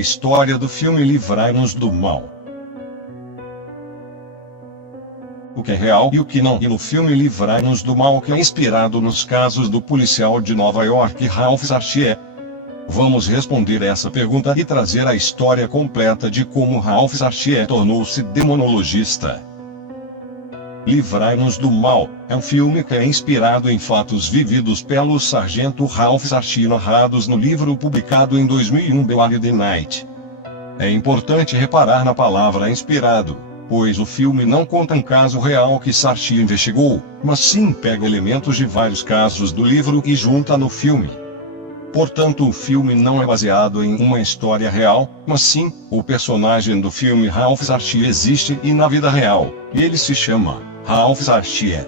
a história do filme Livrai-nos do Mal. O que é real e o que não. E no filme Livrai-nos do Mal, que é inspirado nos casos do policial de Nova York Ralph Sarchie. Vamos responder essa pergunta e trazer a história completa de como Ralph Sarchie tornou-se demonologista. Livrai-nos do Mal é um filme que é inspirado em fatos vividos pelo sargento Ralph Sarchie, narrados no livro publicado em 2001 Bloody Night. É importante reparar na palavra inspirado, pois o filme não conta um caso real que Sarchie investigou, mas sim pega elementos de vários casos do livro e junta no filme. Portanto, o filme não é baseado em uma história real, mas sim, o personagem do filme Ralph Sarchie existe e na vida real, e ele se chama Ralph Sarchie.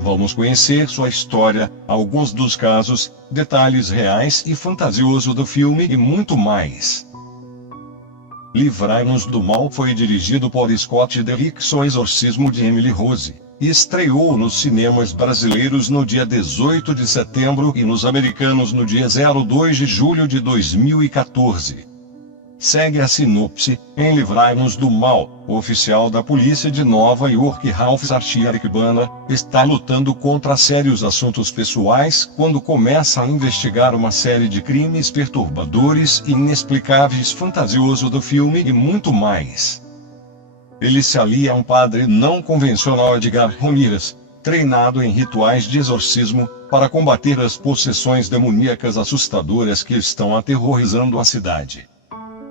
Vamos conhecer sua história, alguns dos casos, detalhes reais e fantasiosos do filme e muito mais. Livrai-nos do Mal foi dirigido por Scott Derrickson, Exorcismo de Emily Rose, e estreou nos cinemas brasileiros no dia 18 de setembro e nos americanos no dia 2 de julho de 2014. Segue a sinopse. Em Livrai-nos do Mal, o oficial da polícia de Nova York Ralph Sarchie Arikbana está lutando contra sérios assuntos pessoais quando começa a investigar uma série de crimes perturbadores e inexplicáveis, fantasioso do filme e muito mais. Ele se alia a um padre não convencional, Edgar Ramirez, treinado em rituais de exorcismo, para combater as possessões demoníacas assustadoras que estão aterrorizando a cidade.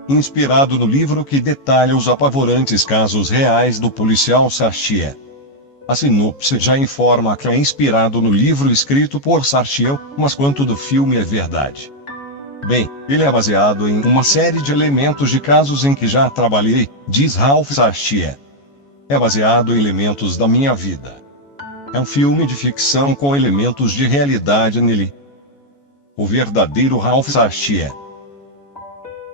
Inspirado no livro que detalha os apavorantes casos reais do policial Sarchie. A sinopse já informa que é inspirado no livro escrito por Sarchie, mas quanto do filme é verdade? Bem, ele é baseado em uma série de elementos de casos em que já trabalhei, diz Ralph Sarchie. É baseado em elementos da minha vida. É um filme de ficção com elementos de realidade nele. O verdadeiro Ralph Sarchie.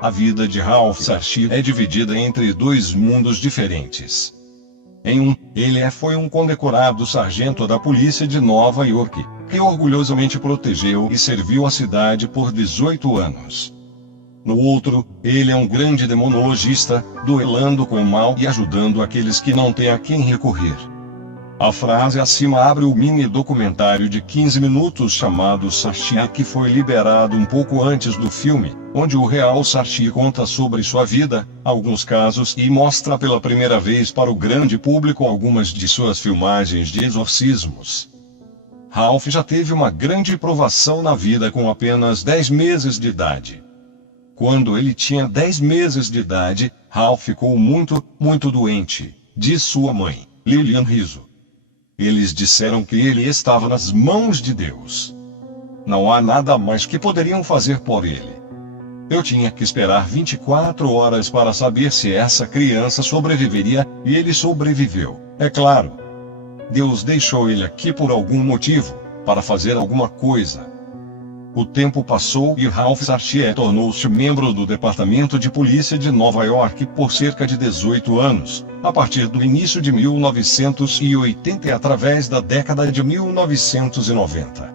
A vida de Ralph Sarchie é dividida entre dois mundos diferentes. Em um, ele foi um condecorado sargento da polícia de Nova York, que orgulhosamente protegeu e serviu a cidade por 18 anos. No outro, ele é um grande demonologista, duelando com o mal e ajudando aqueles que não têm a quem recorrer. A frase acima abre o mini documentário de 15 minutos chamado Sarchie, que foi liberado um pouco antes do filme, onde o real Sarchie conta sobre sua vida, alguns casos e mostra pela primeira vez para o grande público algumas de suas filmagens de exorcismos. Ralph já teve uma grande provação na vida com apenas 10 meses de idade. Quando ele tinha 10 meses de idade, Ralph ficou muito doente, diz sua mãe, Lilian Rizzo. Eles disseram que ele estava nas mãos de Deus. Não há nada mais que poderiam fazer por ele. Eu tinha que esperar 24 horas para saber se essa criança sobreviveria, e ele sobreviveu, é claro. Deus deixou ele aqui por algum motivo, para fazer alguma coisa. O tempo passou e Ralph Sarchie tornou-se membro do Departamento de Polícia de Nova York por cerca de 18 anos, a partir do início de 1980 e através da década de 1990.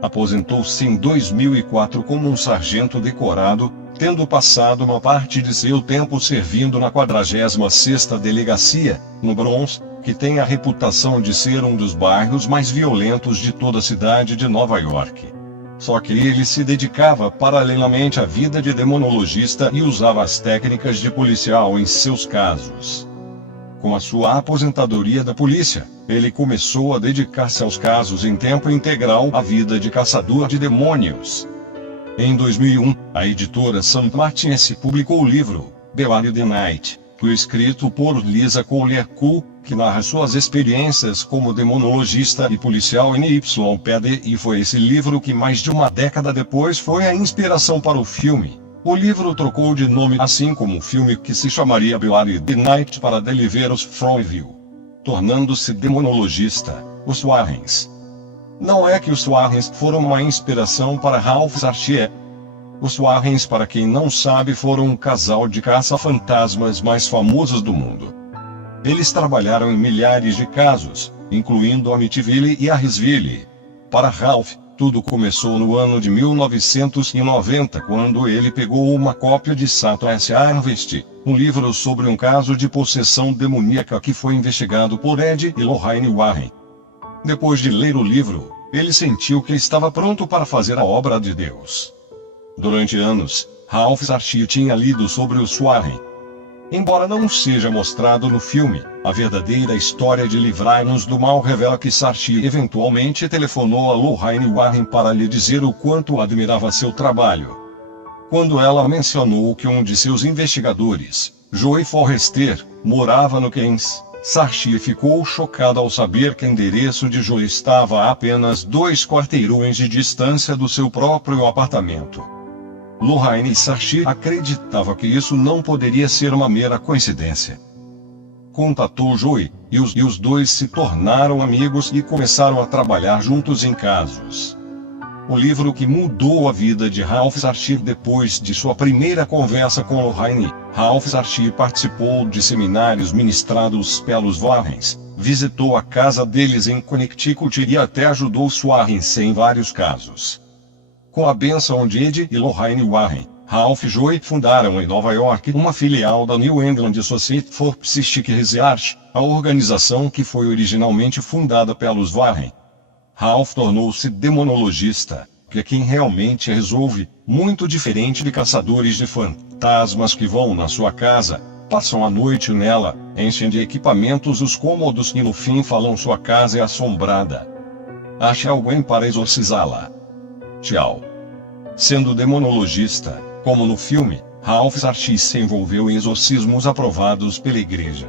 Aposentou-se em 2004 como um sargento decorado, tendo passado uma parte de seu tempo servindo na 46ª Delegacia, no Bronx, que tem a reputação de ser um dos bairros mais violentos de toda a cidade de Nova York. Só que ele se dedicava paralelamente à vida de demonologista e usava as técnicas de policial em seus casos. Com a sua aposentadoria da polícia, ele começou a dedicar-se aos casos em tempo integral à vida de caçador de demônios. Em 2001, a editora Sam Martinez publicou o livro Bloody Night, foi escrito por Lisa Collier-Cool, que narra suas experiências como demonologista e policial NYPD, e foi esse livro que mais de uma década depois foi a inspiração para o filme. O livro trocou de nome, assim como o filme, que se chamaria Bloody Night, para Deliverance from Evil, tornando-se demonologista, os Warrens. Não é que os Warrens foram uma inspiração para Ralph Sarchie. Os Warrens, para quem não sabe, foram um casal de caça-fantasmas mais famosos do mundo. Eles trabalharam em milhares de casos, incluindo Amityville e Harrisville. Para Ralph, Tudo começou no ano de 1990, quando ele pegou uma cópia de Satellite Harvest, um livro sobre um caso de possessão demoníaca que foi investigado por Ed e Lorraine Warren. Depois de ler o livro, ele sentiu que estava pronto para fazer a obra de Deus. Durante anos, Ralph Sarchie tinha lido sobre os Warren. Embora não seja mostrado no filme, a verdadeira história de Livrai-nos do Mal revela que Sarchie eventualmente telefonou a Lorraine Warren para lhe dizer o quanto admirava seu trabalho. Quando ela mencionou que um de seus investigadores, Joey Forrester, morava no Queens, Sarchie ficou chocado ao saber que o endereço de Joey estava a apenas 2 quarteirões de distância do seu próprio apartamento. Lorraine Sarchie acreditava que isso não poderia ser uma mera coincidência. Contatou Joey, e os dois se tornaram amigos e começaram a trabalhar juntos em casos. O livro que mudou a vida de Ralph Sarchie. Depois de sua primeira conversa com Lorraine, Ralph Sarchie participou de seminários ministrados pelos Warrens, visitou a casa deles em Connecticut e até ajudou os Warrens em vários casos. Com a bênção de Ed e Lorraine Warren, Ralph e Joey fundaram em Nova York uma filial da New England Associated for Psychic Research, a organização que foi originalmente fundada pelos Warren. Ralph tornou-se demonologista, que é quem realmente resolve, muito diferente de caçadores de fantasmas que vão na sua casa, passam a noite nela, enchem de equipamentos os cômodos e no fim falam sua casa é assombrada. Ache alguém para exorcizá-la. Tchau. Sendo demonologista, como no filme, Ralph Sarchie se envolveu em exorcismos aprovados pela igreja.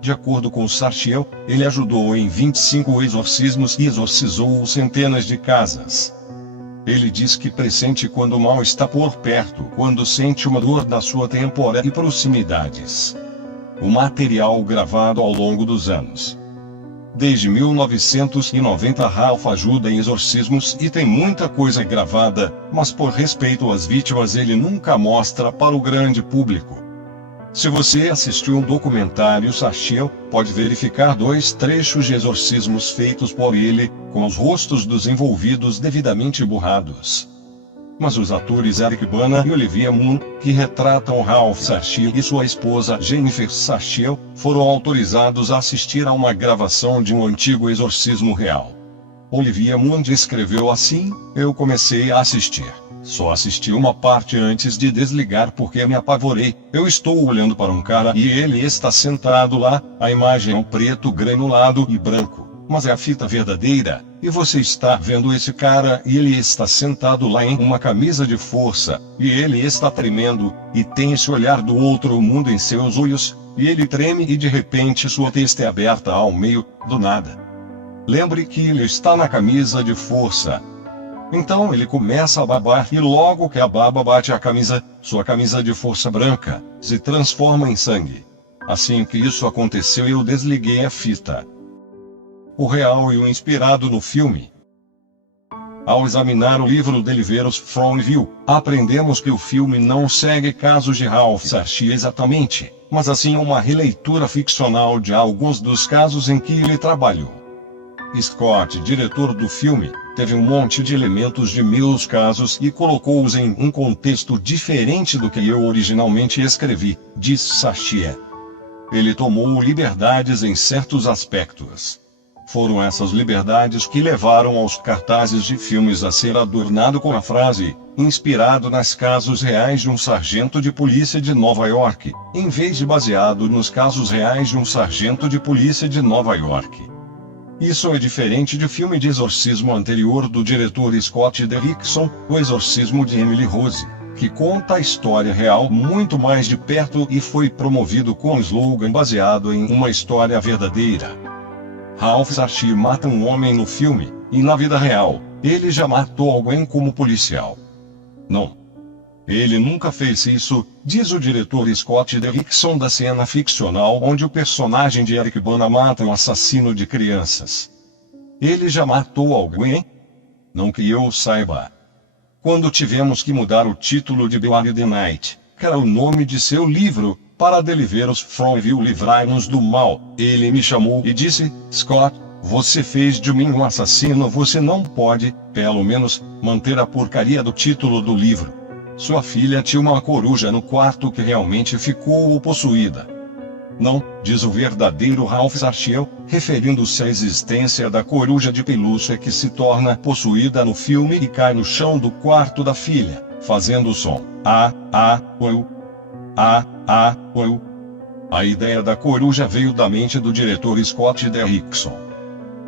De acordo com Sarchie, ele ajudou em 25 exorcismos e exorcizou centenas de casas. Ele diz que pressente quando o mal está por perto, quando sente uma dor da sua têmpora e proximidades. O material gravado ao longo dos anos. Desde 1990 Ralph ajuda em exorcismos e tem muita coisa gravada, mas por respeito às vítimas ele nunca mostra para o grande público. Se você assistiu um documentário Sarchie, pode verificar 2 trechos de exorcismos feitos por ele, com os rostos dos envolvidos devidamente borrados. Mas os atores Eric Bana e Olivia Munn, que retratam Ralph Sarchie e sua esposa Jennifer Sarchie, foram autorizados a assistir a uma gravação de um antigo exorcismo real. Olivia Munn descreveu assim: eu comecei a assistir. Só assisti uma parte antes de desligar porque me apavorei. Eu estou olhando para um cara e ele está sentado lá, a imagem é um preto granulado e branco. Mas é a fita verdadeira, e você está vendo esse cara e ele está sentado lá em uma camisa de força, e ele está tremendo, e tem esse olhar do outro mundo em seus olhos, e ele treme e de repente sua testa é aberta ao meio, do nada. Lembre que ele está na camisa de força. Então ele começa a babar e logo que a baba bate a camisa, sua camisa de força branca, se transforma em sangue. Assim que isso aconteceu eu desliguei a fita. O real e o inspirado no filme. Ao examinar o livro Deliverance from Evil, aprendemos que o filme não segue casos de Ralph Sarchie exatamente, mas assim uma releitura ficcional de alguns dos casos em que ele trabalhou. Scott, diretor do filme, teve um monte de elementos de meus casos e colocou-os em um contexto diferente do que eu originalmente escrevi, diz Sarchie. Ele tomou liberdades em certos aspectos. Foram essas liberdades que levaram aos cartazes de filmes a ser adornado com a frase, inspirado nas casos reais de um sargento de polícia de Nova York, em vez de baseado nos casos reais de um sargento de polícia de Nova York. Isso é diferente de filme de exorcismo anterior do diretor Scott Derrickson, O Exorcismo de Emily Rose, que conta a história real muito mais de perto e foi promovido com um slogan baseado em uma história verdadeira. Ralph Sarchie mata um homem no filme, e na vida real, ele já matou alguém como policial. Não. Ele nunca fez isso, diz o diretor Scott Derrickson da cena ficcional onde o personagem de Eric Bana mata um assassino de crianças. Ele já matou alguém? Não que eu saiba. Quando tivemos que mudar o título de Beware the Night, que era o nome de seu livro, para Deliverance from Evil, livrai-nos do mal, ele me chamou e disse, Scott, Você fez de mim um assassino. Você não pode, pelo menos, manter a porcaria do título do livro. Sua filha tinha uma coruja no quarto que realmente ficou possuída. Não, diz o verdadeiro Ralph Sarsfield, referindo-se à existência da coruja de pelúcia que se torna possuída no filme e cai no chão do quarto da filha, fazendo o som uau. A ideia da coruja veio da mente do diretor Scott Derrickson.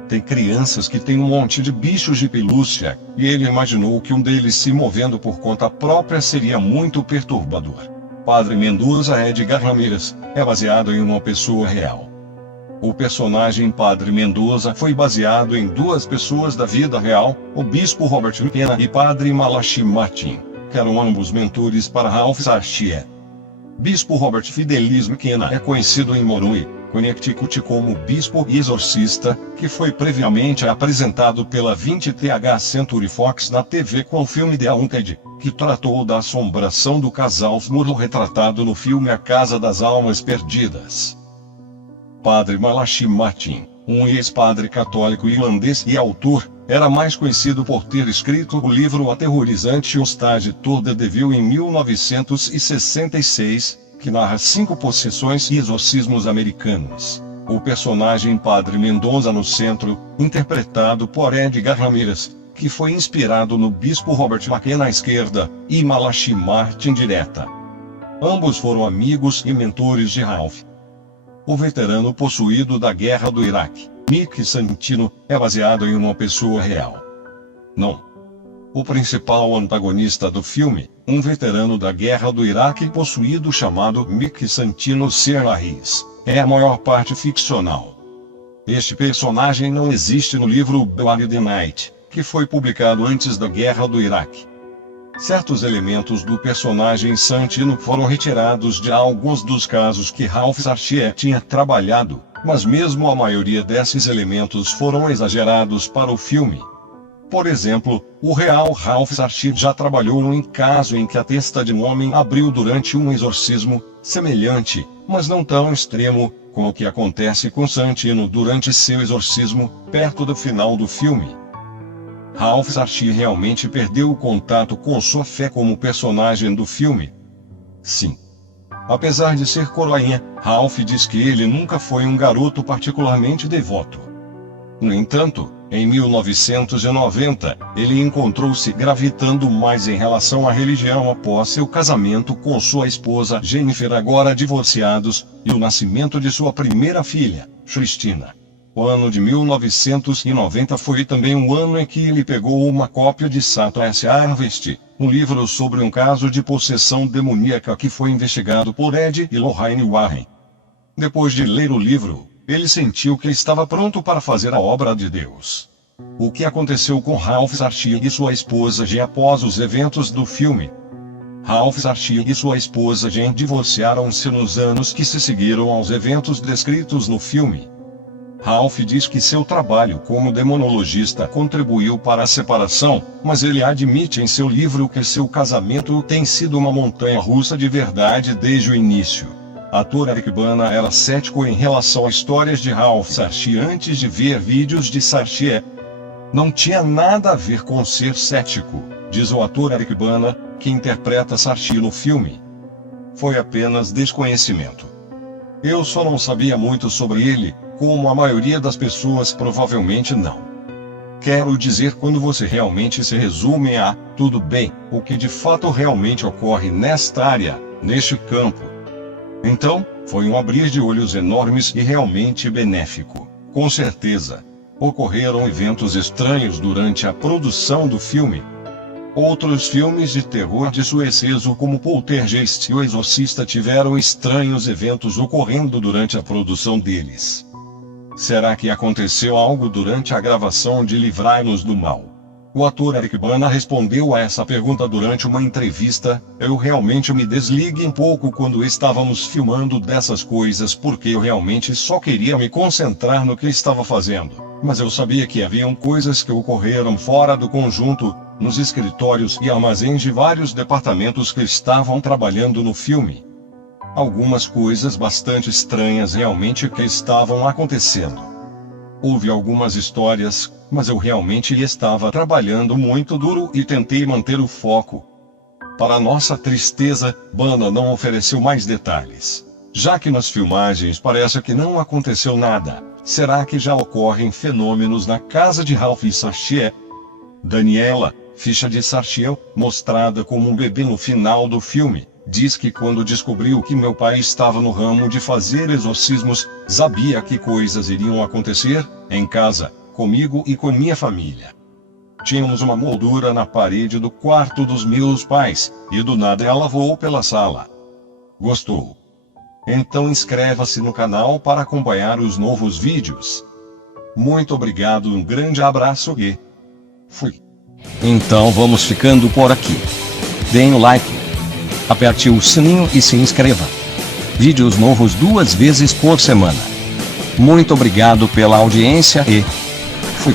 Tem crianças que têm um monte de bichos de pelúcia, e ele imaginou que um deles se movendo por conta própria seria muito perturbador. Padre Mendoza Edgar Ramirez é baseado em uma pessoa real. O personagem Padre Mendoza foi baseado em duas pessoas da vida real, o bispo Robert McKenna e Padre Malachi Martin, que eram ambos mentores para Ralph Sarsfield. Bispo Robert Fidelis McKenna é conhecido em Monroe, Connecticut como bispo e exorcista, que foi previamente apresentado pela 20th Century Fox na TV com o filme The Haunted, que tratou da assombração do casal Murrow retratado no filme A Casa das Almas Perdidas. Padre Malachi Martin, um ex-padre católico irlandês e autor, era mais conhecido por ter escrito o livro aterrorizante Hostage to the Devil em 1966, que narra 5 possessões e exorcismos americanos. O personagem Padre Mendoza no centro, interpretado por Edgar Ramirez, que foi inspirado no bispo Robert McKenna à esquerda, e Malachi Martin direta. Ambos foram amigos e mentores de Ralph. O veterano possuído da Guerra do Iraque, Mick Santino, é baseado em uma pessoa real. Não. O principal antagonista do filme, um veterano da Guerra do Iraque possuído chamado Mick Santino Serraris, é a maior parte ficcional. Este personagem não existe no livro Blood the Night, que foi publicado antes da Guerra do Iraque. Certos elementos do personagem Santino foram retirados de alguns dos casos que Ralph Sarsfield tinha trabalhado, mas mesmo a maioria desses elementos foram exagerados para o filme. Por exemplo, o real Ralph Sarsfield já trabalhou em caso em que a testa de um homem abriu durante um exorcismo, semelhante, mas não tão extremo, com o que acontece com Santino durante seu exorcismo, perto do final do filme. Ralph Sarsfield realmente perdeu o contato com sua fé como personagem do filme. Sim. Apesar de ser coroinha, Ralph diz que ele nunca foi um garoto particularmente devoto. No entanto, em 1990, ele encontrou-se gravitando mais em relação à religião após seu casamento com sua esposa Jennifer, agora divorciados, e o nascimento de sua primeira filha, Christina. O ano de 1990 foi também um ano em que ele pegou uma cópia de Satan's Harvest, um livro sobre um caso de possessão demoníaca que foi investigado por Ed e Lorraine Warren. Depois de ler o livro, ele sentiu que estava pronto para fazer a obra de Deus. O que aconteceu com Ralph Sarsfield e sua esposa Jen após os eventos do filme? Ralph Sarsfield e sua esposa Jen divorciaram-se nos anos que se seguiram aos eventos descritos no filme. Ralph diz que seu trabalho como demonologista contribuiu para a separação, mas ele admite em seu livro que seu casamento tem sido uma montanha-russa de verdade desde o início. Ator Eric Bana era cético em relação a histórias de Ralph Sarsfield antes de ver vídeos de Sarsfield. Não tinha nada a ver com ser cético, diz o ator Eric Bana, que interpreta Sarsfield no filme. Foi apenas desconhecimento. Eu só não sabia muito sobre ele, como a maioria das pessoas provavelmente não. Quero dizer, quando você realmente se resume a tudo bem, o que de fato realmente ocorre nesta área, neste campo. Então, foi um abrir de olhos enormes e realmente benéfico. Com certeza, ocorreram eventos estranhos durante a produção do filme. Outros filmes de terror de sucesso como Poltergeist e O Exorcista tiveram estranhos eventos ocorrendo durante a produção deles. Será que aconteceu algo durante a gravação de Livrai-nos do Mal? O ator Eric Bana respondeu a essa pergunta durante uma entrevista: eu realmente me desliguei um pouco quando estávamos filmando dessas coisas porque eu realmente só queria me concentrar no que estava fazendo. Mas eu sabia que haviam coisas que ocorreram fora do conjunto, nos escritórios e armazéns de vários departamentos que estavam trabalhando no filme. Algumas coisas bastante estranhas realmente que estavam acontecendo. Houve algumas histórias, mas eu realmente estava trabalhando muito duro e tentei manter o foco. Para nossa tristeza, Bana não ofereceu mais detalhes. Já que nas filmagens parece que não aconteceu nada, será que já ocorrem fenômenos na casa de Ralph e Sartiel? Daniela, ficha de Sartiel, mostrada como um bebê no final do filme, diz que quando descobriu que meu pai estava no ramo de fazer exorcismos, sabia que coisas iriam acontecer, em casa, comigo e com minha família. Tínhamos uma moldura na parede do quarto dos meus pais, e do nada ela voou pela sala. Gostou? Então inscreva-se no canal para acompanhar os novos vídeos. Muito obrigado, um grande abraço e fui. Então vamos ficando por aqui. Deem o like, aperte o sininho e se inscreva. Vídeos novos 2 vezes por semana. Muito obrigado pela audiência e fui.